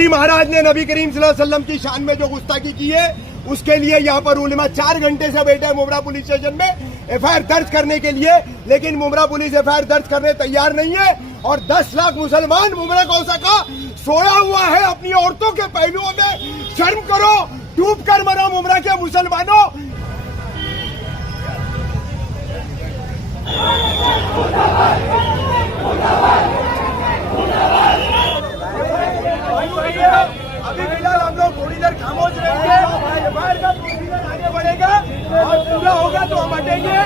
गिरी महाराज ने नबी करीम सल्लल्लाहु अलैहि वसल्लम की शान में जो गुस्ताखी की है उसके लिए यहाँ पर उलेमा 4 घंटे से बैठे हैं मुमरा पुलिस स्टेशन में एफआईआर दर्ज करने के लिए, लेकिन मुमरा पुलिस एफआईआर दर्ज करने तैयार नहीं है। और 10 लाख मुसलमान मुमरा कौसा का सोया हुआ है अपनी औरतों के पहलुओं में। शर्म करो, डूब कर मरो मुमरा के मुसलमानों। अभी फिलहाल हम लोग थोड़ी देर खामोश रहेंगे, बाहर का प्रोसीजर आगे बढ़ेगा और पूरा होगा तो हम हटेंगे।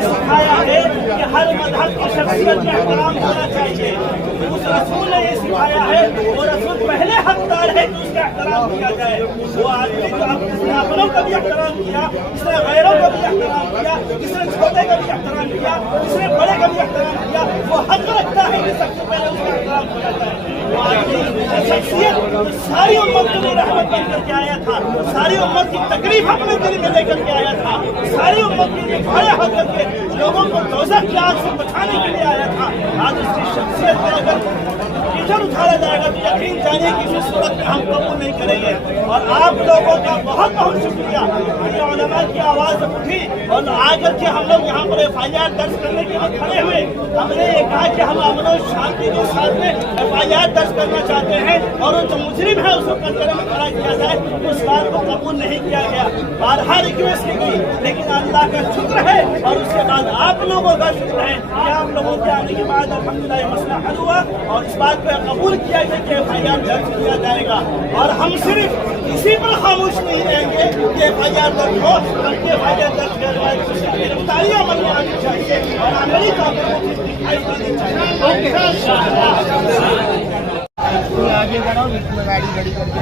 सिखाया है कि हर मजहब की शख्सियत का एहतराम होना चाहिए। उस रसूल ने ये सिखाया है और रसूल पहले हकदार है कि उसका एहतराम किया जाए। वो आदमी जिसने अपनों का भी एहतराम किया, जिसने गैरों का भी एहतराम किया, जिसने छोटे का भी एहतराम किया, जिसने बड़े का भी एहतराम किया, वो हक रखता है कि सबसे पहले उसका एहतराम किया जाए। वो आदमी शख्सियत सारी उम्मत के लिए रहमत बन करके आया था, सारी उम्मत की तकलीफ अपने दिल में लेकर के आया था, सारी उम्मत के लिए खड़े होकर के लोगों को दोज़ख की आग से बचाने के लिए आया था। आज उसकी शख्सियत पर अगर कीचड़ उठाया जाएगा तो यकीन जानिए कि इस सूरत में हम कबूल नहीं करेंगे। और आप लोगों का बहुत बहुत शुक्रिया, ये उलमा की आवाज़ उठी और आकर के हम लोग यहाँ पर एफआईआर दर्ज करने के लिए खड़े हुए। हमने ये कहा कि हम अमन और शांति के साथ में एफआईआर दर्ज करना चाहते हैं और जो मुजरिम है उसको कचरे में खड़ा किया जाए। उस बात को कबूल नहीं किया गया, बारहा रिक्वेस्ट की गई, लेकिन अल्लाह का शुक्र है और उसके बाद आप लोगों का शुक्र है कि आप लोगों के आने के बाद अल्हम्दुलिल्लाह मसला हल हुआ और इस बात पर कबूल किया गया कि एफआईआर दर्ज किया जाएगा। और हम सिर्फ इसी पर खामोश नहीं रहेंगे कि एफआईआर दर्ज हो, बल्कि एफआईआर दर्ज करवाए गिरफ्तारी अमल में आनी चाहिए और अमली तौर पर दिखाई देनी चाहिए। आगे बढ़ाओ, गाड़ी खड़ी करके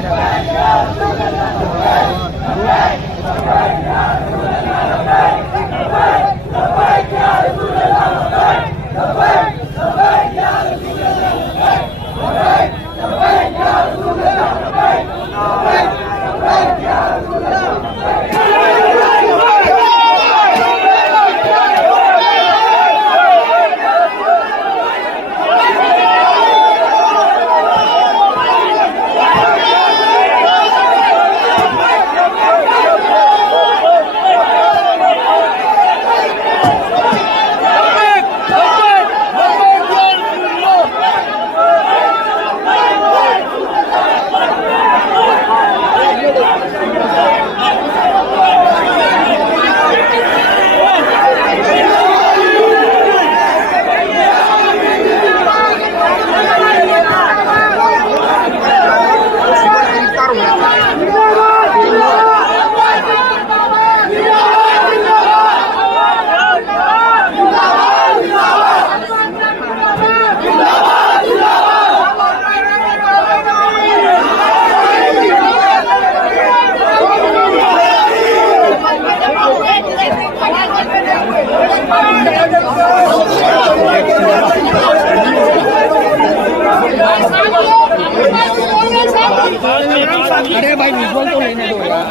अरे भाई विजुअल तो लेने दो यार,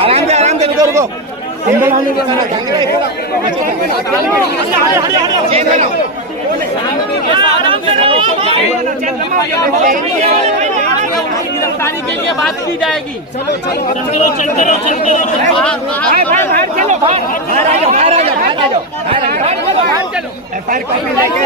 आराम से रुको रुको। गिरफ्तारी के लिए बात की जाएगी। चलो बाहर चलो, बाहर आ जाओ, बाहर चलो। एफआईआर कॉपी लेके